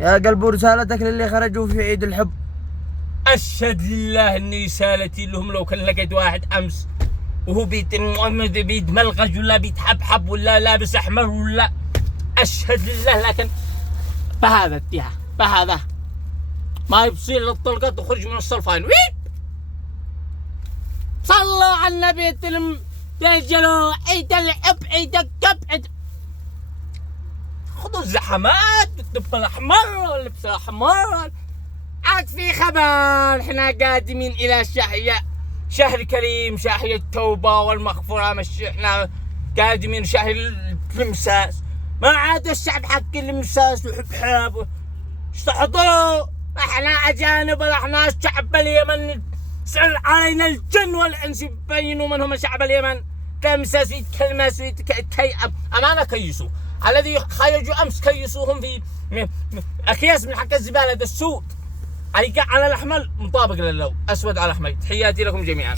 يا قلب رسالتك للي خرجوا في عيد الحب. اشهد لله اني رسالتي لهم لو كان لقيت واحد امس وهو بيتملغج ولا بيتحبحب ولا لابس احمر ولا، اشهد لله، لكن بهذا اتجاه بهذا ما يبصير للطلقة تخرج من الصلفين. صلوا على النبي تلم يسجلوا عيد الحب عيد الكب. خذوا الزحمات الدب الاحمر واللبس الاحمر. عاد في خبر، احنا قادمين الى شهر كريم، شهر التوبة والمغفرة. مش احنا قادمين شهر الامساس، ما عاد الشعب حق الامساس وحبحاب. استحضروا احنا اجانب، احنا شعب اليمن، سأل علينا الجن والانس يبينوا من هم شعب اليمن. تمسس يتكلمس ويتكيأب امانه. كيسوا الذي خرجوا امس كيسوهم في اكياس من حق الزباله. السود على الاحمر مطابق للون، اسود على احمر. تحياتي لكم جميعا.